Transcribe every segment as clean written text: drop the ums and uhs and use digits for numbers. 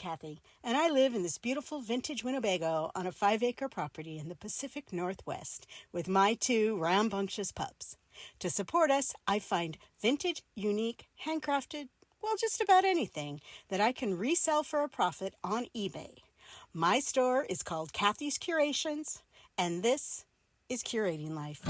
Kathy, and I live in this beautiful vintage Winnebago on a 5-acre property in the Pacific Northwest with my 2 rambunctious pups. To support us, I find vintage, unique, handcrafted, well, just about anything that I can resell for a profit on eBay. My store is called Kathy's Curations, and this is Curating Life.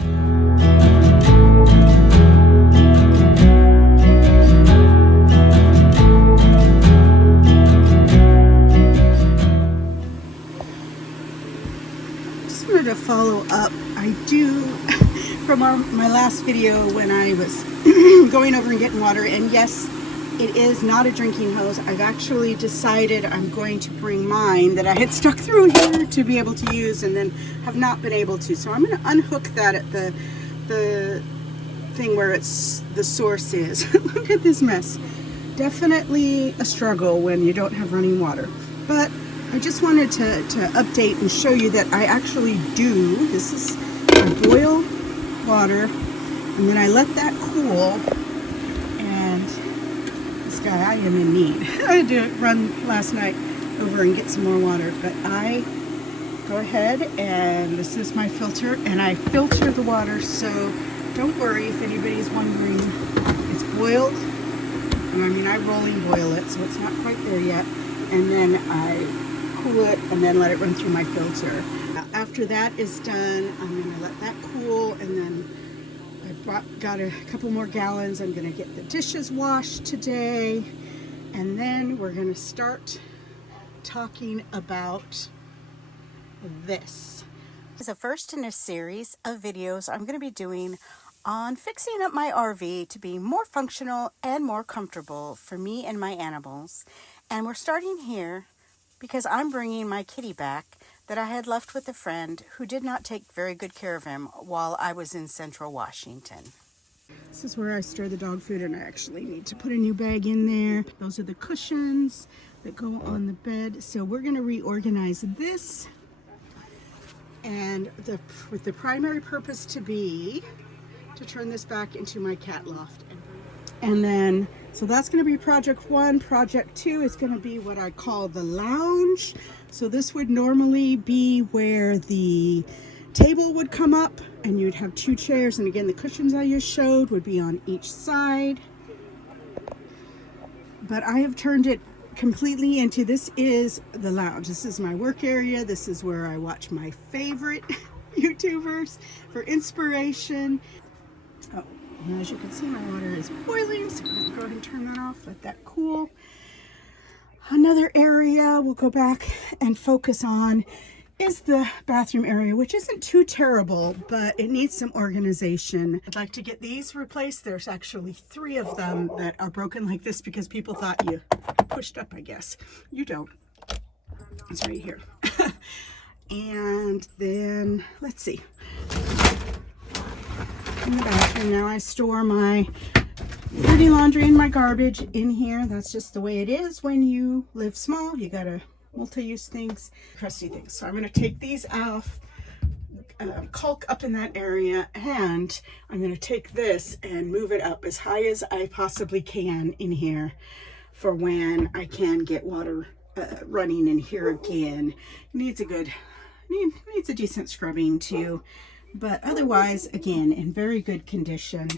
To follow up, I do from my last video when I was going over and getting water, and yes, it is not a drinking hose. I've actually decided I'm going to bring mine that I had stuck through here to be able to use and then have not been able to. So I'm going to unhook that at the thing where it's the source is. Look at this mess. Definitely a struggle when you don't have running water, but I just wanted to update and show you that I actually do. This is, I boil water and then I let that cool, and this guy, I am in need. I had to run last night over and get some more water, but I go ahead and this is my filter, and I filter the water, so don't worry if anybody's wondering. It's boiled, and I mean I rolling boil it, so it's not quite there yet, and then I cool it and then let it run through my filter. Now, after that is done, I'm going to let that cool, and then I got a couple more gallons. I'm going to get the dishes washed today, and then we're going to start talking about this. This is the first in a series of videos I'm going to be doing on fixing up my RV to be more functional and more comfortable for me and my animals. And we're starting here because I'm bringing my kitty back that I had left with a friend who did not take very good care of him while I was in Central Washington. This is where I store the dog food, and I actually need to put a new bag in there. Those are the cushions that go on the bed. So we're going to reorganize this, and with the primary purpose to be to turn this back into my cat loft. And then, so that's going to be project 1. Project 2 is going to be what I call the lounge. So this would normally be where the table would come up and you'd have 2 chairs. And again, the cushions I just showed would be on each side. But I have turned it completely into, this is the lounge. This is my work area. This is where I watch my favorite YouTubers for inspiration. Oh. And as you can see, my water is boiling, so I'm going to go ahead and turn that off, let that cool. Another area we'll go back and focus on is the bathroom area, which isn't too terrible, but it needs some organization. I'd like to get these replaced. There's actually 3 of them that are broken like this because people thought you pushed up, I guess. You don't. It's right here. And then, let's see. In the bathroom now, I store my dirty laundry and my garbage in here. That's just the way it is when you live small. You gotta multi-use things, crusty things. So I'm going to take these off, caulk up in that area, and I'm going to take this and move it up as high as I possibly can in here for when I can get water running in here again. Needs a decent scrubbing too. But otherwise, again, in very good condition.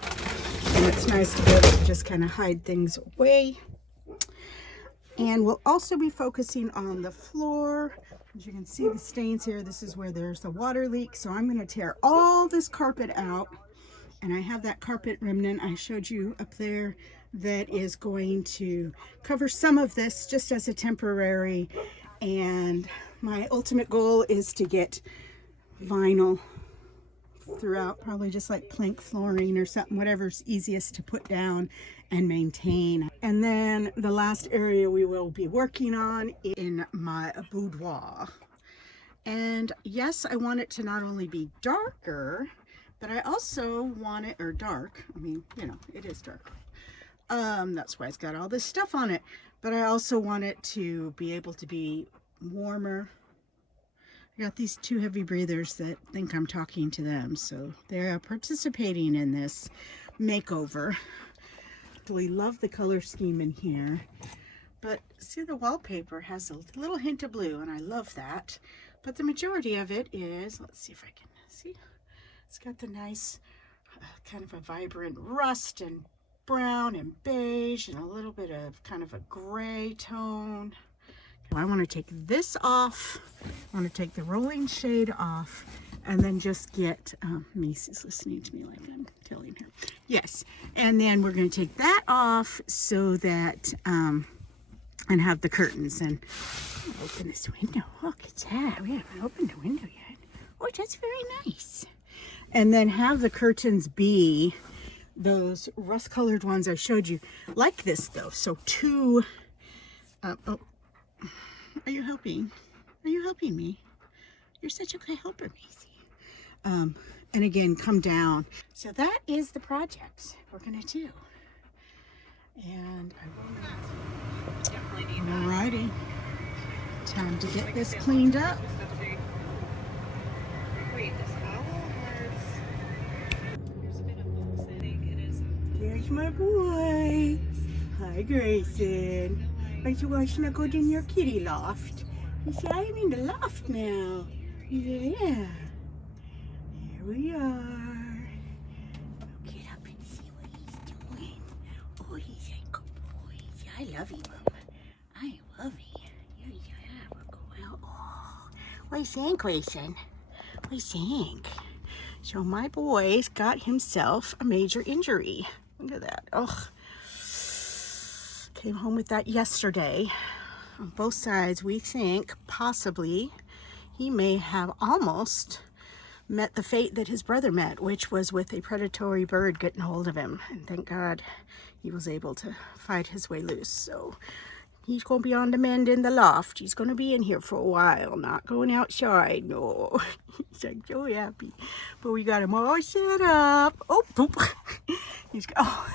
And it's nice to be able to just kind of hide things away. And we'll also be focusing on the floor. As you can see the stains here, this is where there's a water leak. So I'm going to tear all this carpet out. And I have that carpet remnant I showed you up there that is going to cover some of this just as a temporary. And my ultimate goal is to get vinyl throughout, probably just like plank flooring or something, whatever's easiest to put down and maintain. And then the last area we will be working on in my boudoir. And yes, I want it to not only be darker, but I also want it, or dark, I mean, you know, it is dark. That's why it's got all this stuff on it. But I also want it to be able to be warmer. I got these 2 heavy breathers that think I'm talking to them, so they're participating in this makeover. I really love the color scheme in here, But see, the wallpaper has a little hint of blue, and I love that. But the majority of it is, let's see if I can see, it's got the nice kind of a vibrant rust and brown and beige and a little bit of kind of a gray tone. I want to take this off. I want to take the rolling shade off and then just get, Macy's listening to me like I'm telling her. Yes, and then we're going to take that off so that, and have the curtains. And I'll open this window. Look at that. We haven't opened the window yet. Oh, that's very nice. And then have the curtains be those rust-colored ones I showed you. Like this, though. So two... oh, are you helping? Are you helping me? You're such a good helper, Macy. And again, come down. So that is the project we're going to do. And I will... Definitely need that. Alrighty. Time to get this cleaned up. Wait, this owl has... There's a bit of books. I think it is. There's my boy. Hi, Grayson. Are you washing to go in your kitty loft? He said, I'm in the loft now. He said, yeah. Here we are. Get up and see what he's doing. Oh, he's a good boy. I love you, Mama. I love you. Yeah, we'll go out. Oh, what do you think, Grayson? What do you think? So my boy's got himself a major injury. Look at that. Oh, came home with that yesterday. On both sides, we think possibly he may have almost met the fate that his brother met, which was with a predatory bird getting hold of him. And thank God he was able to fight his way loose. So he's going to be on the mend in the loft. He's going to be in here for a while, not going outside. No, he's like so happy. But we got him all set up. Oh, poop. He's got, oh.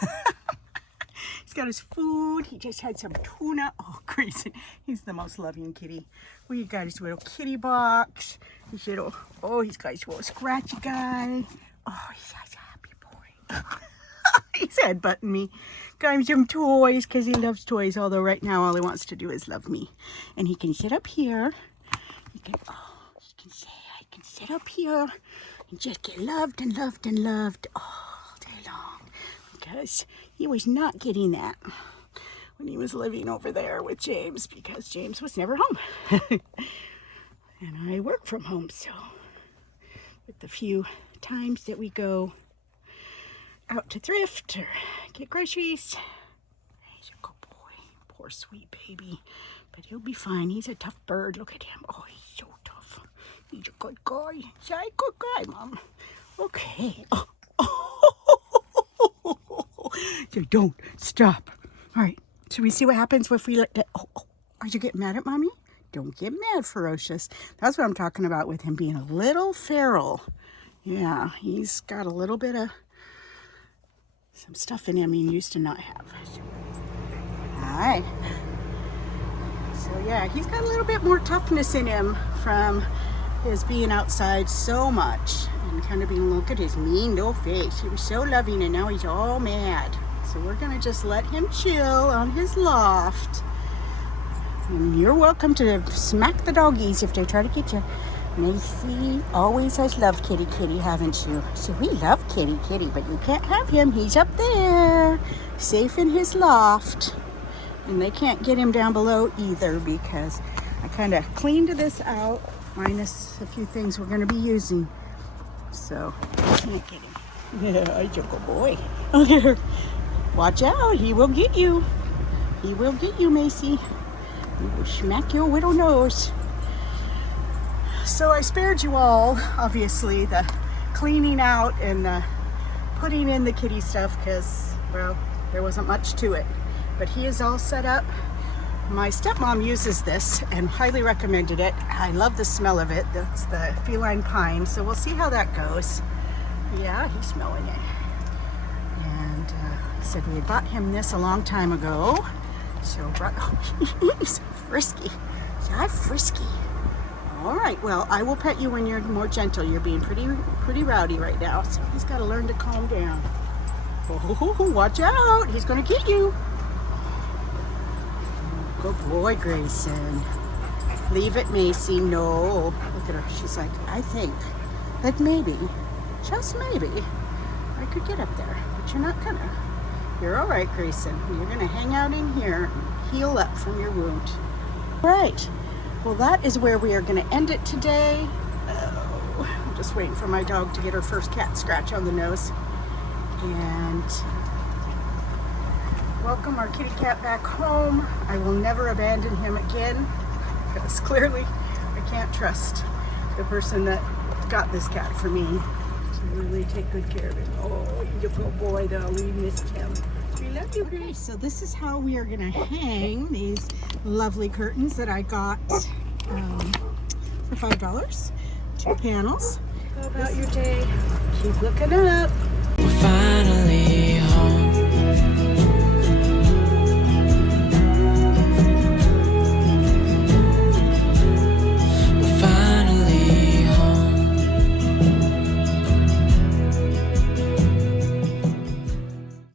He's got his food. He just had some tuna. Oh, crazy. He's the most loving kitty. We got his little kitty box. His little, oh, he's got his little scratchy guy. Oh, he's such a happy boy. He's headbutting me. Got him some toys because he loves toys, although right now all he wants to do is love me. And he can sit up here. He can, oh, he can say, I can sit up here and just get loved and loved and loved all day long. Because he was not getting that when he was living over there with James, because James was never home. And I work from home, so with the few times that we go out to thrift or get groceries, he's a good boy. Poor sweet baby. But he'll be fine. He's a tough bird. Look at him. Oh, he's so tough. He's a good guy. He's a good guy, Mom. Okay. Oh. So don't stop. All right. Should we see what happens if we let that? Oh, are you getting mad at Mommy? Don't get mad, Ferocious. That's what I'm talking about with him being a little feral. Yeah, he's got a little bit of some stuff in him he used to not have. All right. So yeah, he's got a little bit more toughness in him from his being outside so much and kind of being, look at his mean little face. He was so loving and now he's all mad. So we're gonna just let him chill on his loft. And you're welcome to smack the doggies if they try to get you. Macy always has loved Kitty Kitty, haven't you? So we love Kitty Kitty, but you can't have him. He's up there, safe in his loft. And they can't get him down below either because I kind of cleaned this out, minus a few things we're going to be using. So I can't get him. Yeah, I took a boy. Okay. Watch out, he will get you. He will get you, Macy. He will smack your little nose. So I spared you all, obviously, the cleaning out and the putting in the kitty stuff because, well, there wasn't much to it. But he is all set up. My stepmom uses this and highly recommended it. I love the smell of it. That's the feline pine. So we'll see how that goes. Yeah, he's smelling it. And he said we had bought him this a long time ago. So he's frisky. Yeah, frisky. All right, well, I will pet you when you're more gentle. You're being pretty rowdy right now. So he's got to learn to calm down. Oh, watch out. He's going to get you. Good boy, Grayson. Leave it, Macy. No. Look at her. She's like, I think that maybe, just maybe, I could get up there. But you're not gonna. You're all right, Grayson. You're gonna hang out in here and heal up from your wound. Right. Well, that is where we are gonna end it today. Oh, I'm just waiting for my dog to get her first cat scratch on the nose. And welcome our kitty cat back home. I will never abandon him again, because clearly I can't trust the person that got this cat for me to really take good care of him. Oh, you good boy though, we missed him. We love you. Okay, so this is how we are gonna hang these lovely curtains that I got for $5. 2 panels. How about your day? Keep looking up. We're fine.